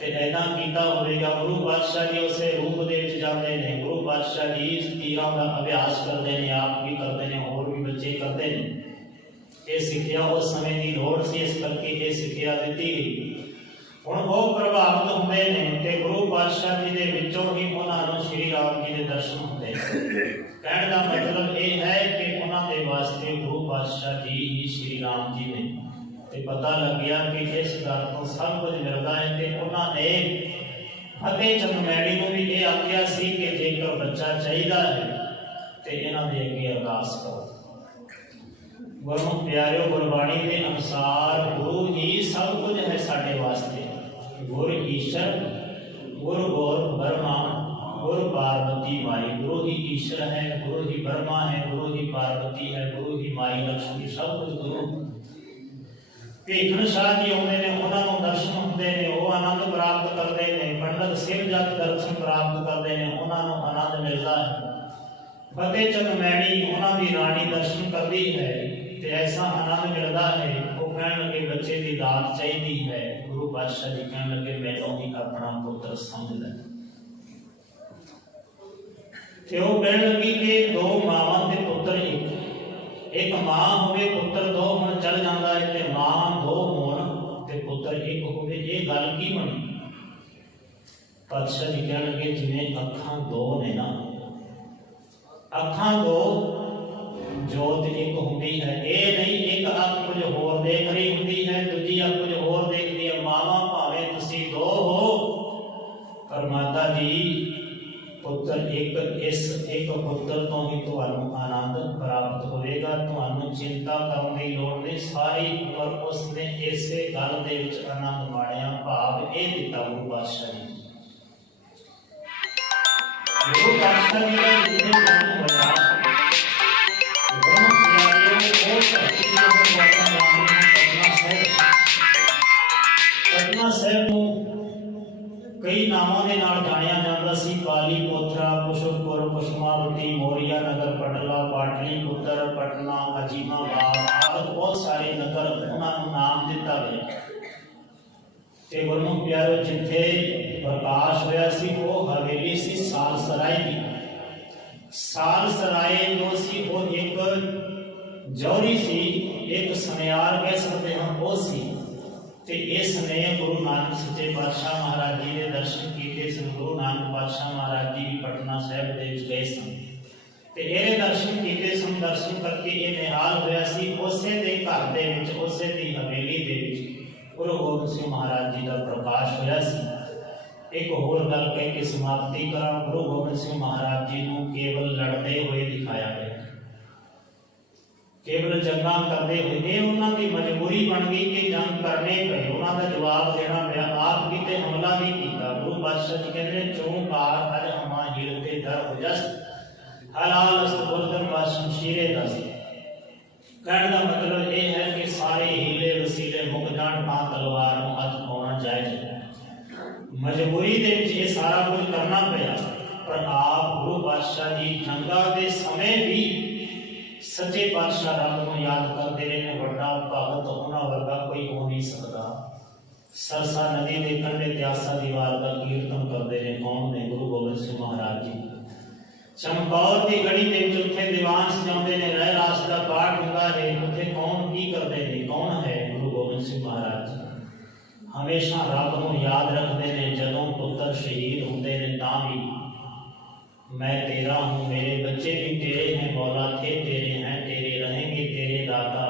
ਤੇ ਐਦਾਂ ਕੀਤਾ ਹੋਵੇਗਾ। ਗੁਰੂ ਪਾਤਸ਼ਾਹ ਜੀ ਉਸੇ ਰੂਪ ਦੇ ਵਿੱਚ ਜਾਂਦੇ ਨੇ। ਗੁਰੂ ਪਾਤਸ਼ਾਹ ਜੀ ਇਸ ਤੀਰਾਂ ਦਾ ਅਭਿਆਸ ਕਰਦੇ ਨੇ, ਆਪ ਵੀ ਕਰਦੇ ਨੇ, ਹੋਰ ਵੀ ਬੱਚੇ ਕਰਦੇ ਨੇ। ਇਹ ਸਿੱਖਿਆ ਉਸ ਸਮੇਂ ਦੀ ਲੋੜ ਸੀ, ਇਸ ਕਰਕੇ ਇਹ ਸਿੱਖਿਆ ਦਿੱਤੀ ਗਈ। ਹੁਣ ਉਹ ਪ੍ਰਭਾਵਿਤ ਹੁੰਦੇ ਨੇ ਤੇ ਗੁਰੂ ਪਾਤਸ਼ਾਹ ਜੀ ਦੇ ਵਿੱਚੋਂ ਹੀ ਉਹਨਾਂ ਨੂੰ ਸ਼੍ਰੀ ਰਾਮ ਜੀ ਦੇ ਦਰਸ਼ਨ ਹੁੰਦੇ ਨੇ। ਕਹਿਣ ਦਾ ਮਤਲਬ ਇਹ ਹੈ ਕਿ ਉਹਨਾਂ ਦੇ ਵਾਸਤੇ ਗੁਰੂ ਪਾਤਸ਼ਾਹ ਜੀ ਹੀ ਸ਼੍ਰੀ ਰਾਮ ਜੀ ਨੇ। ਤੇ ਪਤਾ ਲੱਗਿਆ ਕਿ ਇਸ ਦਰ ਤੋਂ ਸਭ ਕੁਝ ਮਿਲਦਾ ਹੈ। ਤੇ ਉਹਨਾਂ ਨੇ ਫਤਿਹ ਚੰਦ ਮੈੜੀ ਨੂੰ ਵੀ ਇਹ ਆਖਿਆ ਸੀ ਕਿ ਜੇਕਰ ਬੱਚਾ ਚਾਹੀਦਾ ਹੈ ਤੇ ਇਹਨਾਂ ਦੇ ਅੱਗੇ ਅਰਦਾਸ ਕਰੋ। ਗੁਰਮੁਖ ਪਿਆਰਿਓ, ਗੁਰਬਾਣੀ ਦੇ ਅਨੁਸਾਰ ਗੁਰੂ ਹੀ ਸਭ ਕੁਝ ਹੈ ਸਾਡੇ ਵਾਸਤੇ। ਗੁਰ ਈਸ਼ਰ, ਗੁਰ ਗੌਰ ਬਰਮਾ, ਗੁਰ ਪਾਰਵਤੀ ਮਾਈ। ਗੁਰੂ ਹੀ ਈਸ਼ਰ ਹੈ, ਗੁਰੂ ਹੀ ਬਰਮਾ ਹੈ, ਗੁਰੂ ਹੀ ਪਾਰਵਤੀ ਹੈ, ਗੁਰੂ ਹੀ ਮਾਈ ਲక్ష్ਮੀ, ਸਭ ਕੁਝ ਗੁਰੂ। ਭੀਖਣ ਸ਼ਾਹ ਜੀ ਆਉਂਦੇ ਨੇ, ਉਹਨਾਂ ਨੂੰ ਦਰਸ਼ਨ ਹੁੰਦੇ ਨੇ, ਉਹ ਆਨੰਦ ਪ੍ਰਾਪਤ ਕਰਦੇ ਨੇ। ਪੰਡਤ ਸਿਰ ਜਗ ਦਰਸ਼ਨ ਪ੍ਰਾਪਤ ਕਰਦੇ ਨੇ, ਉਹਨਾਂ ਨੂੰ ਆਨੰਦ ਮਿਲਦਾ ਹੈ। ਫਤਿਹ ਚੰਦ ਮੈਣੀ, ਉਹਨਾਂ ਦੀ ਰਾਣੀ ਦਰਸ਼ਨ ਕਰਦੀ ਹੈ ਤੇ ਐਸਾ ਆਨੰਦ ਮਿਲਦਾ ਹੈ। ਉਹ ਕਹਿਣ ਲੱਗੇ ਬੱਚੇ ਦੀ ਦਾਤ ਚਾਹੀਦੀ ਹੈ। ਗੁਰੂ ਪਾਤਸ਼ਾਹ ਜੀ ਕਹਿਣ ਲੱਗੇ ਮੈਨੂੰ ਹੀ ਆਪਣਾ ਪੁੱਤਰ ਸਮਝ ਲੈ। ਤੇ ਉਹ ਕਹਿਣ ਲੱਗੀ ਕਿ ਦੋ ਮਾਵਾਂ ਤੇ ਪੁੱਤਰ ਇੱਕ ਮਾਂ ਹੋਵੇ ਪੁੱਤਰ ਦੋ ਹੁਣ ਚੱਲ ਜਾਂਦਾ ਹੈ, ਤੇ ਮਾਂ ਦੋ ਹੋਣ ਤੇ ਪੁੱਤਰ ਇੱਕ ਹੋਵੇ, ਇਹ ਗੱਲ ਕੀ ਬਣੀ? ਪਾਤਸ਼ਾਹ ਜੀ ਕਹਿਣ ਲੱਗੇ ਜਿਵੇਂ ਅੱਖਾਂ ਦੋ ਨੇ ਨਾ, ਅੱਖਾਂ ਦੋ ਜੋਤ ਇੱਕ ਹੁੰਦੀ ਹੈ। ਇਹ ਨਹੀਂ ਇੱਕ ਅੱਖ ਕੁਝ ਹੋਰ ਦੇਖ ਰਹੀ ਹੁੰਦੀ ਹੈ, ਦੂਜੀ ਅੱਖ ਕੁਝ ਹੋਰ ਦੇਖਦੀ ਹੈ। ਮਾਵਾਂ ਭਾਵੇਂ ਤੁਸੀਂ ਦੋ ਹੋ, ਪਰ ਮਾਤਾ ਜੀ ਪੁੱਤਰ ਇੱਕ, ਇਸ ਇੱਕ ਪੁੱਤਰ ਤੋਂ ਹੀ ਤੁਹਾਨੂੰ ਆਨੰਦ ਪ੍ਰਾਪਤ ਹੋਵੇਗਾ। ਤੁਹਾਨੂੰ ਚਿੰਤਾ ਕਰਨ ਦੀ ਲੋੜ ਨਹੀਂ। ਸਾਰੀ ਉਮਰ ਉਸਨੇ ਇਸੇ ਗੱਲ ਦੇ ਵਿੱਚ ਆਨੰਦ ਮਾਣਿਆ। ਭਾਵ ਇਹ ਦਿੱਤਾ ਗੁਰੂ ਪਾਤਸ਼ਾਹ ਜੀ। ਗੁਰੂ ਪਾਤਸ਼ਾਹ ਜੀ ਦਾ ਜਿੱਥੇ ਜਨਮ ਹੋਇਆ, ਪਟਨਾ ਸਾਹਿਬ ਨੂੰ ਕਈ ਨਾਵਾਂ ਦੇ ਨਾਲ ਜਾਣਿਆ ਜਾਂਦਾ ਸੀ। ਪਾਲੀ ਪੋਥਰਾ, ਕੁਸ਼ਲਪੁਰ, ਕੁਸ਼ਮਾਵਤੀ, ਮੋਰੀਆ ਨਗਰ, ਪਟਲਾ, ਪਾਟਲੀ ਪੁੱਤਰ, ਪਟਨਾ, ਅਜੀਮਾਬਾਦ ਆਦਿ ਬਹੁਤ ਸਾਰੇ ਨਗਰ ਉਹਨਾਂ ਨੂੰ ਨਾਮ ਦਿੱਤਾ ਗਿਆ। ਤੇ ਗੁਰਮੁਖ ਪਿਆਰਿਓ, ਜਿੱਥੇ ਪ੍ਰਕਾਸ਼ ਹੋਇਆ ਸੀ ਉਹ ਹਵੇਲੀ ਸੀ ਸਾਲਸਰਾਏ ਦੀ। ਸਾਲਸਰਾਏ ਜੋ ਸੀ ਉਹ ਇੱਕ ਜੌਹਰੀ ਸੀ, ਇੱਕ ਸੁਨਿਆਰ ਕਹਿ ਸਕਦੇ ਹਾਂ ਉਹ ਸੀ। ਤੇ ਇਸ ਨੇ ਗੁਰੂ ਨਾਨਕ ਸੱਚੇ ਪਾਤਸ਼ਾਹ ਮਹਾਰਾਜ ਜੀ ਦੇ ਦਰਸ਼ਨ ਕੀਤੇ ਸਨ। ਗੁਰੂ ਨਾਨਕ ਪਾਤਸ਼ਾਹ ਮਹਾਰਾਜ ਜੀ ਵੀ ਪਟਨਾ ਸਾਹਿਬ ਦੇ ਵਿੱਚ ਗਏ ਸਨ ਤੇ ਇਹਦੇ ਦਰਸ਼ਨ ਕੀਤੇ ਸਨ। ਦਰਸ਼ਨ ਕਰਕੇ ਇਹ ਨਿਹਾਲ ਹੋਇਆ ਸੀ। ਉਸੇ ਦੇ ਘਰ ਦੇ ਵਿੱਚ, ਉਸੇ ਦੀ ਹਵੇਲੀ ਦੇ ਵਿੱਚ ਗੁਰੂ ਗੋਬਿੰਦ ਸਿੰਘ ਮਹਾਰਾਜ ਜੀ ਦਾ ਪ੍ਰਕਾਸ਼ ਹੋਇਆ ਸੀ। ਇੱਕ ਹੋਰ ਗੱਲ ਕਹਿ ਕੇ ਸਮਾਪਤੀ ਕਰਾਂ। ਗੁਰੂ ਗੋਬਿੰਦ ਸਿੰਘ ਮਹਾਰਾਜ ਜੀ ਨੂੰ ਕੇਵਲ ਲੜਦੇ ਹੋਏ ਦਿਖਾਇਆ ਗਿਆ, ਕੇਵਲ ਜੰਗਾਂ ਕਰਦੇ ਹੋਏ। ਇਹ ਉਹਨਾਂ ਦੀ ਮਜਬੂਰੀ ਬਣ ਗਈ ਕਿ ਜੰਗ ਕਰਨੇ ਪਏ, ਉਹਨਾਂ ਦਾ ਜਵਾਬ ਦੇਣਾ ਪਿਆ। ਆਪ ਵੀ ਤੇ ਹਮਲਾ ਵੀ ਕੀਤਾ। ਗੁਰੂ ਪਾਤਸ਼ਾਹ ਜੀ ਕਹਿੰਦੇ ਚੌਂਕਾਰ ਅਜ ਹਮਾ ਹੀਲ ਤੇ ਦਰ ਹੋ ਜਸ ਹਲਾਲ ਅਸਤੁਰਦਨ ਵਾ ਸ਼ਮਸ਼ੀਰੇ ਦਸ। ਕਹਿਣ ਦਾ ਮਤਲਬ ਇਹ ਹੈ ਕਿ ਸਾਰੇ ਹੀਲੇ ਵਸੀਲੇ ਮੁੱਕ ਜਾਣ ਤਾਂ ਤਲਵਾਰ ਨੂੰ ਹੱਥ ਪਾਉਣਾ ਜਾਇਜ਼ ਹੈ। ਮਜਬੂਰੀ ਦੇ ਵਿੱਚ ਇਹ ਸਾਰਾ ਕੁਝ ਕਰਨਾ ਪਿਆ। ਪਰ ਆਪ ਗੁਰੂ ਪਾਤਸ਼ਾਹ ਜੀ ਜੰਗਾਂ ਦੇ ਸਮੇਂ ਵੀ ਸੱਚੇ ਪਾਤਸ਼ਾਹ ਰੱਬ ਨੂੰ ਯਾਦ ਕਰਦੇ ਰਹੇ ਨੇ। ਵੱਡਾ ਭਗਤ ਉਹਨਾਂ ਵਰਗਾ ਕੋਈ ਹੋ ਨਹੀਂ ਸਕਦਾ। ਸਰਸਾ ਨਦੀ ਦੇ ਕੰਢੇ ਤੇ ਆਸਾ ਦੀ ਵਾਰ ਦਾ ਕੀਰਤਨ ਕਰਦੇ ਨੇ। ਕੌਣ ਨੇ? ਗੁਰੂ ਗੋਬਿੰਦ ਸਿੰਘ ਮਹਾਰਾਜ ਜੀ। ਚਮਕੌਰ ਦੀ ਗੜੀ ਦੇ ਵਿੱਚ ਉੱਥੇ ਦੀਵਾਨ ਸਜਾਉਂਦੇ ਨੇ, ਰਹਿ ਰਾਸ ਦਾ ਪਾਠ ਹੁੰਦਾ ਹੈ। ਉੱਥੇ ਕੌਣ ਕੀ ਕਰਦੇ ਨੇ? ਕੌਣ ਹੈ? ਗੁਰੂ ਗੋਬਿੰਦ ਸਿੰਘ ਮਹਾਰਾਜ ਜੀ। ਹਮੇਸ਼ਾ ਰੱਬ ਨੂੰ ਯਾਦ ਰੱਖਦੇ ਨੇ। ਜਦੋਂ ਪੁੱਤਰ ਸ਼ਹੀਦ ਹੁੰਦੇ ਨੇ ਤਾਂ ਵੀ मैं तेरा हूँ, मेरे बच्चे भी तेरे हैं, मौला थे तेरे हैं, तेरे रहेंगे तेरे दाता।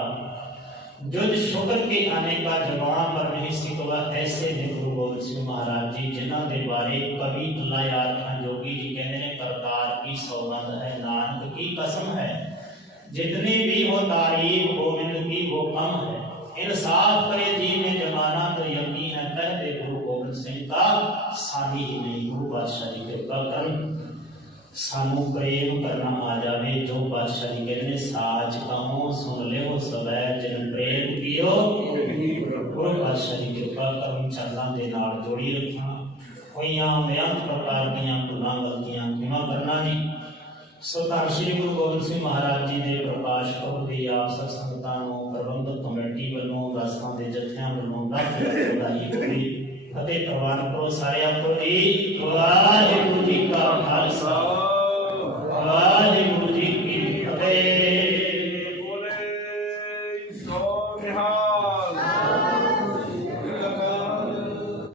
जुद शुक्र के आने का जवान पर नहीं सिकवा। ऐसे ने गुरु गोबिंद सिंह महाराज जी, जिन्हों के बारे कवि अल्लाह याद खान जोगी जी कहते हैं करतार की सौगंध है, नानक की कसम है, जितनी भी हो तारीफ गोविंद की वो कम है। इंसाफ करे जी में जमाना तो यकीन है, कह दे गुरु गोबिंद सिंह का सानी ही नहीं। गुरु पातशाह जी कृपा करन सानू प्रेम करना आ जाए। जो पातशाह जी कहते साच कहो सुन ले सबै जिन प्रेम कियो। गुरु पातशाह जी कृपा करन चरणों के नाल जोड़ी रखना। होइयां बेअंत प्रकार दीयां भुलां गलतियां क्षमा करना जी। सो धन श्री गुरु गोबिंद सिंह महाराज जी के प्रकाश पुरब की आप सब संगतां नूं प्रबंधक कमेटी वालों दासां दे जत्थियां वालों लख लख बधाई होवे। फतेह प्रवान करो सारियां को जी। वाहिगुरू जी का खालसा।